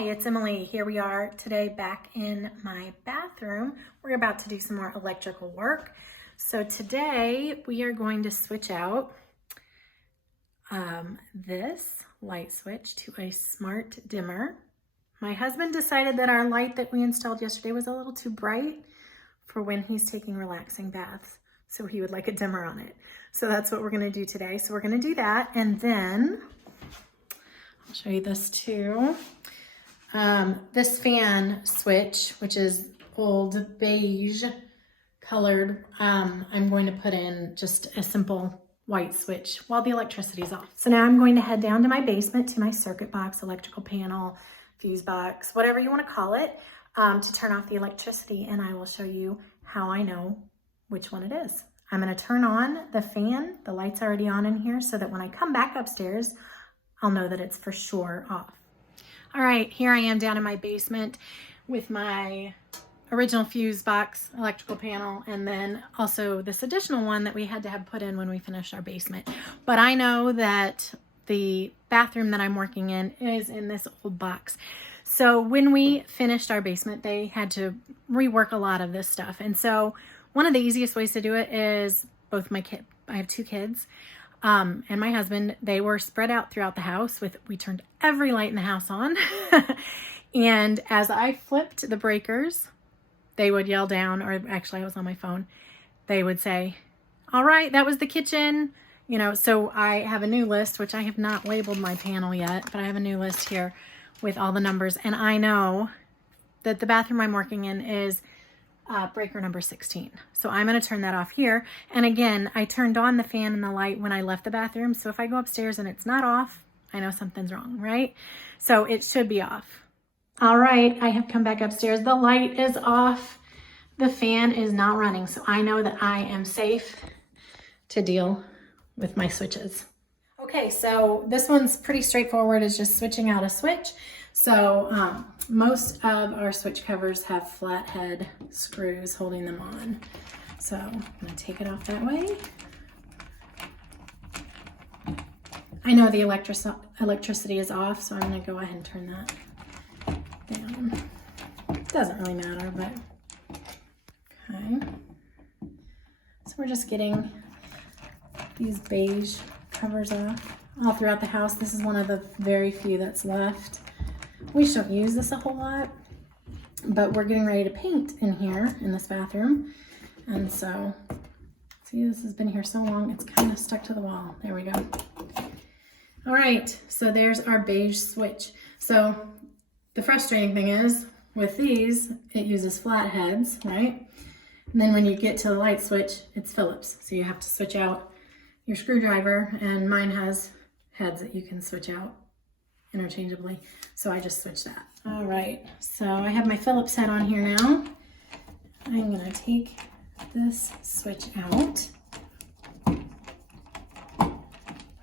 Hi, it's Emily. Here we are today back in my bathroom. We're about to do some more electrical work. So today we are going to switch out this light switch to a smart dimmer. My husband decided that our light that we installed yesterday was a little too bright for when he's taking relaxing baths. So he would like a dimmer on it. So that's what we're going to do today. So we're going to do that, and then I'll show you this too. This fan switch, which is old beige colored, I'm going to put in just a simple white switch while the electricity is off. So now I'm going to head down to my basement to my circuit box, electrical panel, fuse box, whatever you want to call it, to turn off the electricity, and I will show you how I know which one it is. I'm going to turn on the fan. The light's already on in here so that when I come back upstairs, I'll know that it's for sure off. All right, here I am down in my basement with my original fuse box, electrical panel, and then also this additional one that we had to have put in when we finished our basement. But I know that the bathroom that I'm working in is in this old box. So when we finished our basement, they had to rework a lot of this stuff. And so one of the easiest ways to do it is both my kid, I have two kids, and my husband, they were spread out throughout the house we turned every light in the house on. And as I flipped the breakers, they would yell down, or actually I was on my phone, they would say, all right, that was the kitchen. You know, so I have a new list, which I have not labeled my panel yet, but I have a new list here with all the numbers. And I know that the bathroom I'm working in is breaker number 16. So I'm going to turn that off here. And again, I turned on the fan and the light when I left the bathroom. So if I go upstairs and it's not off, I know something's wrong, right? So it should be off. All right, I have come back upstairs. The light is off. The fan is not running. So I know that I am safe to deal with my switches. Okay, so this one's pretty straightforward. It's just switching out a switch. So most of our switch covers have flathead screws holding them on. So I'm gonna take it off that way. I know the electricity is off, so I'm gonna go ahead and turn that down. It doesn't really matter, but okay. So we're just getting these beige covers off all throughout the house. This is one of the very few that's left. We just don't use this a whole lot, but we're getting ready to paint in here in this bathroom. And so, see, this has been here so long, it's kind of stuck to the wall. There we go. All right, so there's our beige switch. So the frustrating thing is with these, it uses flatheads, right? And then when you get to the light switch, it's Phillips. So you have to switch out your screwdriver, and mine has heads that you can switch out interchangeably. So I just switched that. All right, so I have my Phillips head on here now. I'm gonna take this switch out.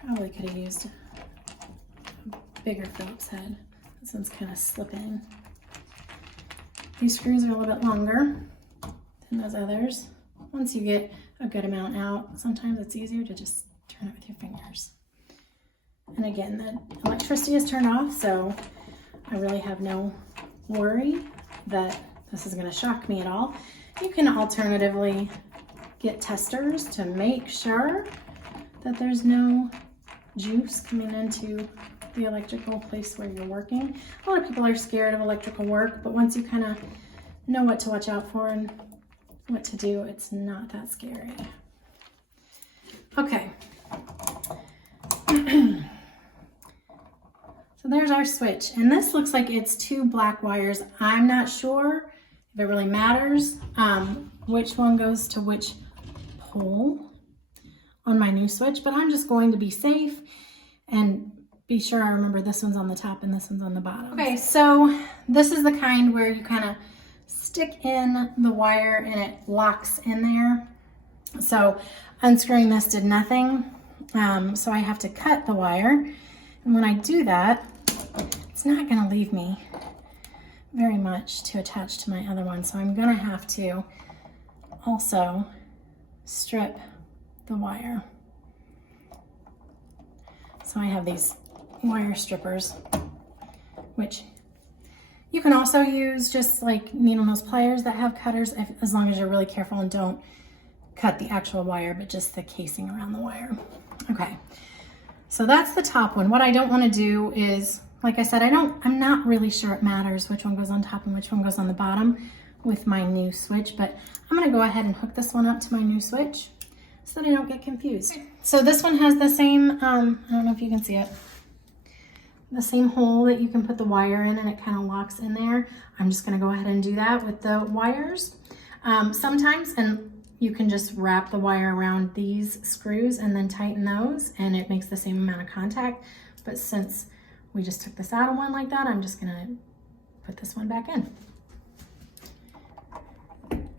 Probably could have used a bigger Phillips head. This one's kind of slipping. These screws are a little bit longer than those others. Once you get a good amount out, sometimes it's easier to just turn it with your fingers. And again, the electricity is turned off, so I really have no worry that this is going to shock me at all. You can alternatively get testers to make sure that there's no juice coming into the electrical place where you're working. A lot of people are scared of electrical work, but once you kind of know what to watch out for and what to do, it's not that scary. Okay. So there's our switch, and this looks like it's two black wires. I'm not sure if it really matters which one goes to which pole on my new switch, but I'm just going to be safe and be sure I remember this one's on the top and this one's on the bottom. Okay, so this is the kind where you kind of stick in the wire and it locks in there. So unscrewing this did nothing. So I have to cut the wire. And when I do that, it's not gonna leave me very much to attach to my other one. So I'm gonna have to also strip the wire. So I have these wire strippers, which You can also use just like needle nose pliers that have cutters, as long as you're really careful and don't cut the actual wire, but just the casing around the wire. Okay, so that's the top one. What I don't want to do is, like I said, I'm not really sure it matters which one goes on top and which one goes on the bottom with my new switch, but I'm going to go ahead and hook this one up to my new switch so that I don't get confused. So this one has the same, I don't know if you can see it, the same hole that you can put the wire in, and it kind of locks in there. I'm just going to go ahead and do that with the wires. Sometimes, and you can just wrap the wire around these screws and then tighten those, and it makes the same amount of contact. But since we just took this out of one like that, I'm just going to put this one back in. And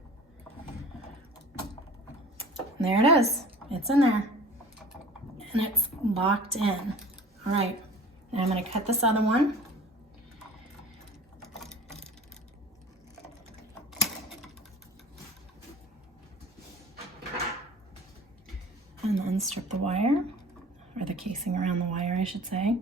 there it is. It's in there. And it's locked in. All right. Now I'm going to cut this other one. And then strip the wire, or the casing around the wire, I should say.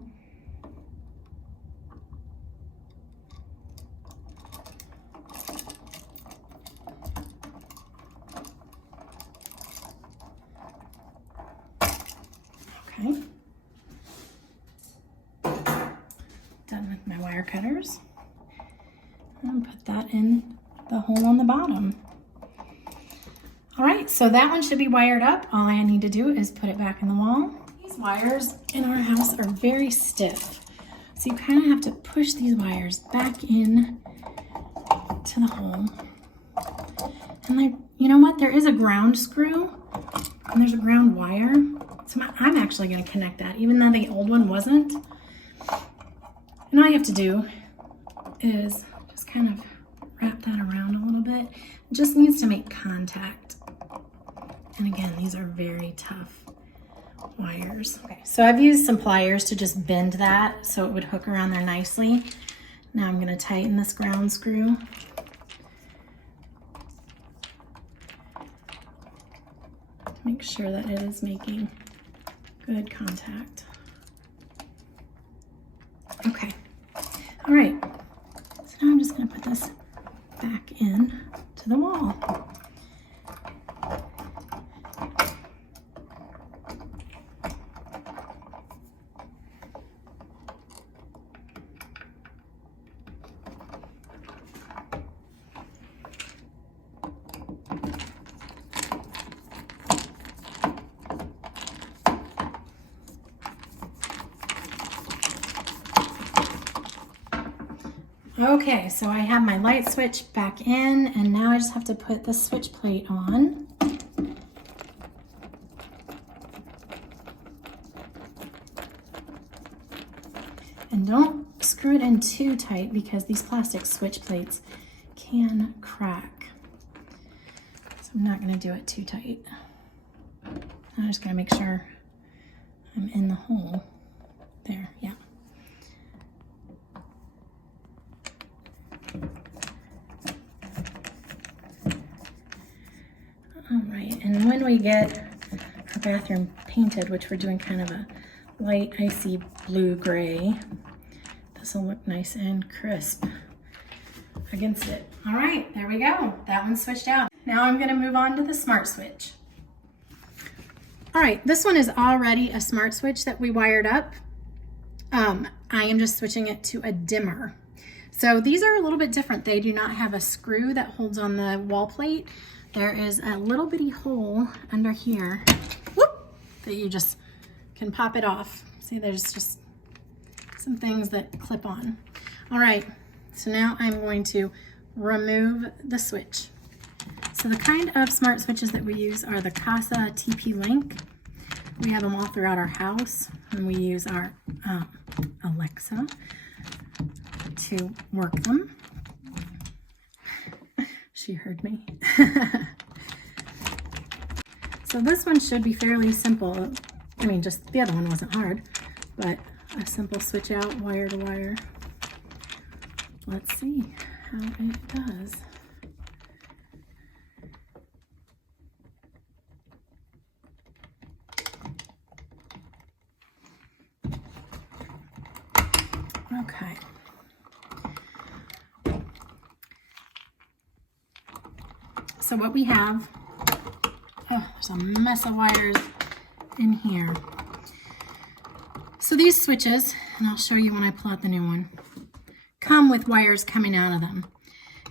Okay. Done with my wire cutters. And put that in the hole on the bottom. All right, so that one should be wired up. All I need to do is put it back in the wall. These wires in our house are very stiff, so you kind of have to push these wires back in to the hole. And you know what? There is a ground screw and there's a ground wire. So I'm actually going to connect that, even though the old one wasn't. And all you have to do is just kind of wrap that around a little bit. It just needs to make contact. And again, these are very tough wires. Okay, so I've used some pliers to just bend that so it would hook around there nicely. Now I'm going to tighten this ground screw. Make sure that it is making good contact. Okay, all right. So now I'm just going to put this back in to the wall. Okay, so I have my light switch back in, and now I just have to put the switch plate on. And don't screw it in too tight because these plastic switch plates can crack. So I'm not going to do it too tight. I'm just going to make sure I'm in the hole. There, yeah. All right, and when we get our bathroom painted, which we're doing kind of a light icy blue-gray, this will look nice and crisp against it. All right, there we go. That one's switched out. Now I'm going to move on to the smart switch. All right, this one is already a smart switch that we wired up. I am just switching it to a dimmer. So these are a little bit different. They do not have a screw that holds on the wall plate. There is a little bitty hole under here, whoop, that you just can pop it off. See, there's just some things that clip on. All right, so now I'm going to remove the switch. So the kind of smart switches that we use are the Kasa TP-Link. We have them all throughout our house, and we use our Alexa to work them. She heard me. So this one should be fairly simple. I mean, just the other one wasn't hard, but a simple switch out wire to wire. Let's see how it does. Okay. So what we have, oh, there's a mess of wires in here. So these switches, and I'll show you when I pull out the new one, come with wires coming out of them.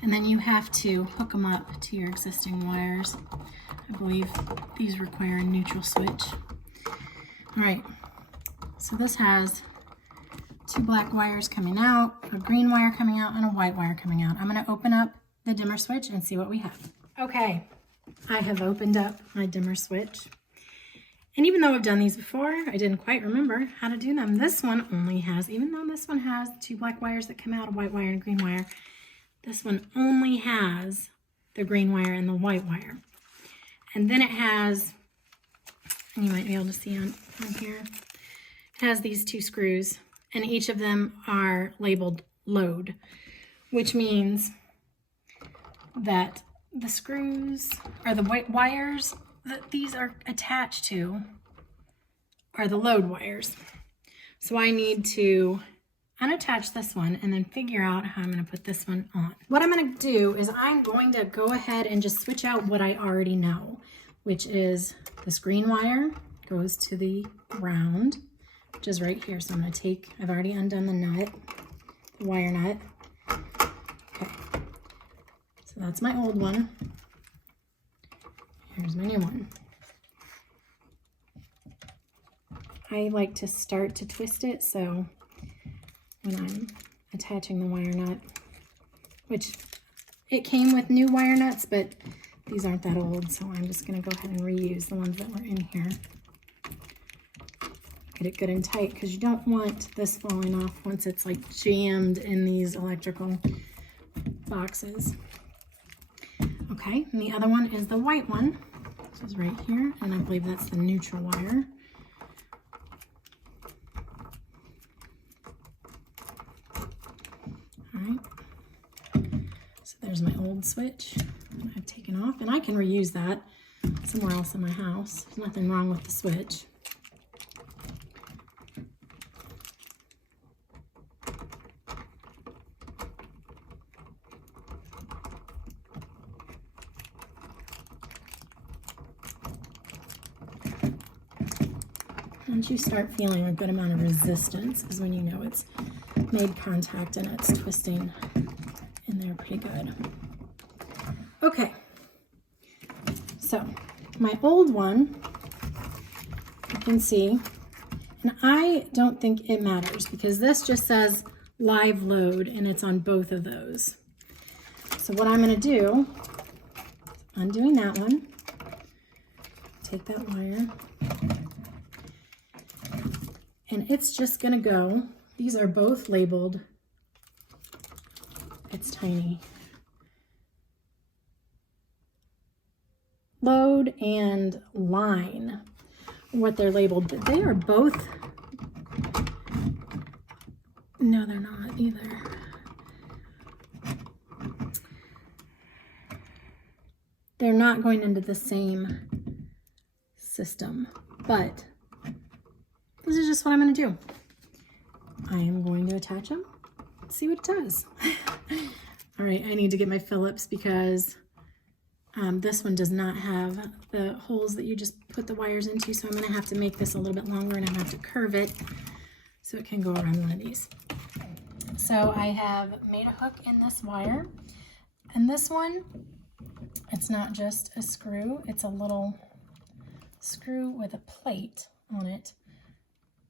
And then you have to hook them up to your existing wires. I believe these require a neutral switch. All right, so this has 2 black wires coming out, a green wire coming out, and a white wire coming out. I'm gonna open up the dimmer switch and see what we have. Okay, I have opened up my dimmer switch. And even though I've done these before, I didn't quite remember how to do them. This one only has, even though this one has 2 black wires that come out, a white wire and a green wire, this one only has the green wire and the white wire. And then it has, and you might be able to see on here, it has these 2 screws, and each of them are labeled load, which means that the screws, or the white wires that these are attached to, are the load wires. So I need to unattach this one and then figure out how I'm going to put this one on. What I'm going to do is I'm going to go ahead and just switch out what I already know, which is this green wire goes to the ground, which is right here. So I'm going to take, I've already undone the nut, the wire nut. Okay, so that's my old one. Here's my new one. I like to start to twist it, so when I'm attaching the wire nut, which it came with new wire nuts, but these aren't that old, so I'm just gonna go ahead and reuse the ones that were in here. Get it good and tight, because you don't want this falling off once it's like jammed in these electrical boxes. Okay, and the other one is the white one. This is right here, and I believe that's the neutral wire. All right, so there's my old switch I've taken off, and I can reuse that somewhere else in my house. There's nothing wrong with the switch. Once you start feeling a good amount of resistance is when you know it's made contact and it's twisting in there pretty good. Okay, so my old one, you can see, and I don't think it matters because this just says live load and it's on both of those. So what I'm going to do, undoing that one, take that wire, and it's just gonna go, these are both labeled, it's tiny, load and line, what they're labeled. They are both, no they're not either. They're not going into the same system, but this is just what I'm going to do. I am going to attach them, see what it does. All right, I need to get my Phillips because this one does not have the holes that you just put the wires into, so I'm going to have to make this a little bit longer and I'm going to have to curve it so it can go around one of these. So I have made a hook in this wire, and this one, it's not just a screw, it's a little screw with a plate on it,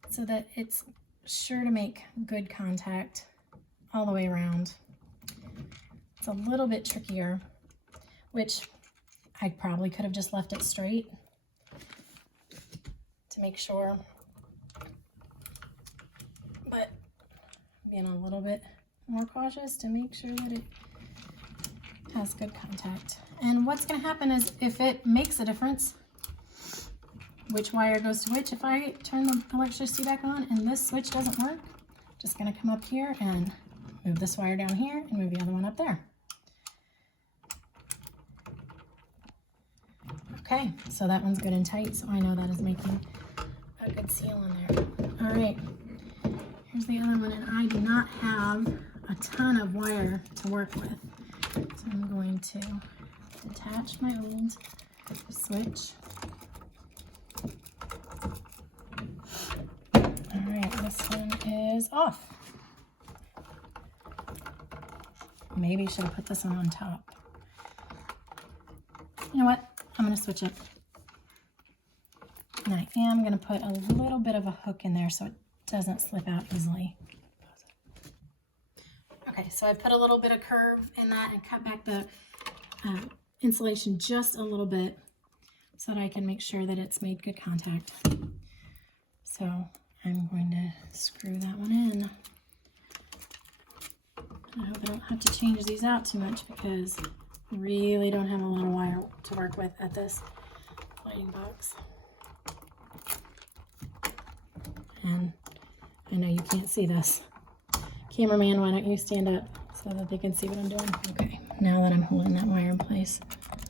so that it's sure to make good contact all the way around. It's a little bit trickier, which I probably could have just left it straight to make sure, but being a little bit more cautious to make sure that it has good contact. And what's going to happen is if it makes a difference which wire goes to which, if I turn the electricity back on and this switch doesn't work, I'm just going to come up here and move this wire down here and move the other one up there. Okay, so that one's good and tight, so I know that is making a good seal in there. All right, here's the other one, and I do not have a ton of wire to work with, so I'm going to detach my old switch. All right, this one is off. Maybe I should have put this one on top. You know what? I'm going to switch it. And I am going to put a little bit of a hook in there so it doesn't slip out easily. Okay, so I put a little bit of curve in that and cut back the insulation just a little bit so that I can make sure that it's made good contact. So I'm going to screw that one in. I hope I don't have to change these out too much because I really don't have a lot of wire to work with at this lighting box. And I know you can't see this. Cameraman, why don't you stand up so that they can see what I'm doing? Okay, now that I'm holding that wire in place,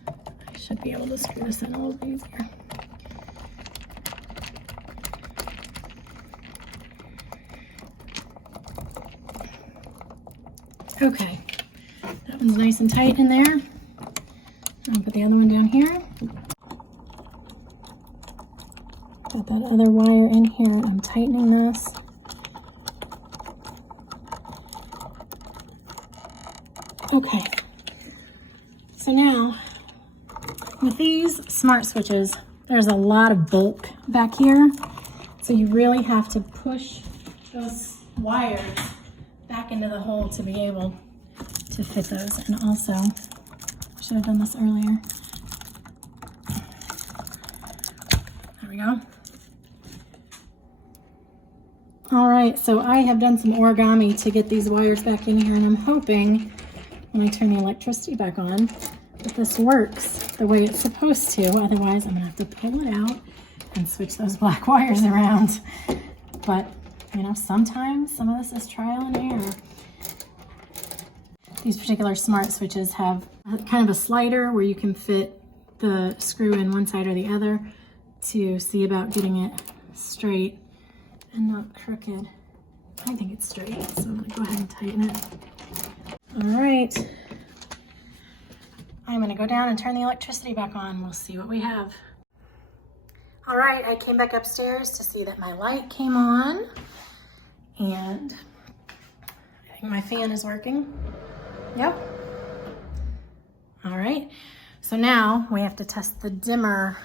I should be able to screw this in a little bit easier. Okay, that one's nice and tight in there. I'll put the other one down here. Got that other wire in here. I'm tightening this. Okay, so now with these smart switches, there's a lot of bulk back here. So you really have to push those wires back into the hole to be able to fit those. And also, I should have done this earlier. There we go. All right, so I have done some origami to get these wires back in here, and I'm hoping when I turn the electricity back on that this works the way it's supposed to. Otherwise, I'm gonna have to pull it out and switch those black wires around. But, you know, sometimes some of this is trial and error. These particular smart switches have kind of a slider where you can fit the screw in one side or the other to see about getting it straight and not crooked. I think it's straight, so I'm gonna go ahead and tighten it. All right, I'm gonna go down and turn the electricity back on. We'll see what we have. All right, I came back upstairs to see that my light came on, and I think my fan is working. Yep. All right, so now we have to test the dimmer.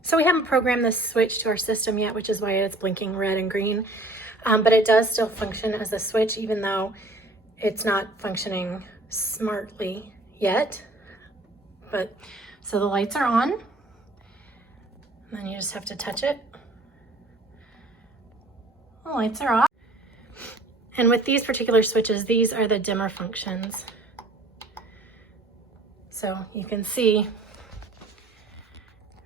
So we haven't programmed this switch to our system yet, which is why it's blinking red and green, but it does still function as a switch, even though it's not functioning smartly yet. But so the lights are on, and then you just have to touch it. The lights are off. And with these particular switches, these are the dimmer functions. So you can see,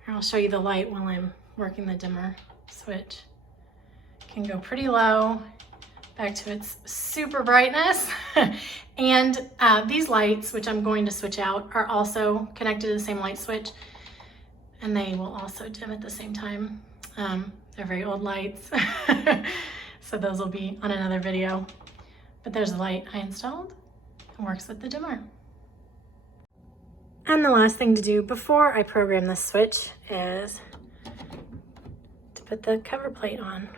I'll show you the light while I'm working the dimmer switch. It can go pretty low, back to its super brightness. And these lights, which I'm going to switch out, are also connected to the same light switch, and they will also dim at the same time. They're very old lights, so those will be on another video. But there's a light I installed and works with the dimmer. And the last thing to do before I program this switch is to put the cover plate on.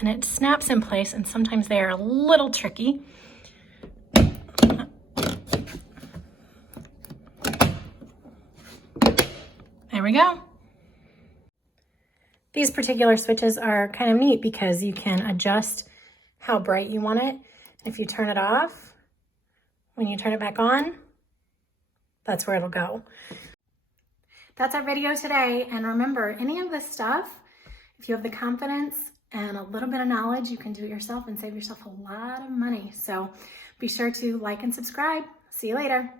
And it snaps in place, and sometimes they are a little tricky. There we go. These particular switches are kind of neat because you can adjust how bright you want it. If you turn it off, when you turn it back on, that's where it'll go. That's our video today. And remember, any of this stuff, if you have the confidence and a little bit of knowledge, you can do it yourself and save yourself a lot of money. So be sure to like and subscribe. See you later.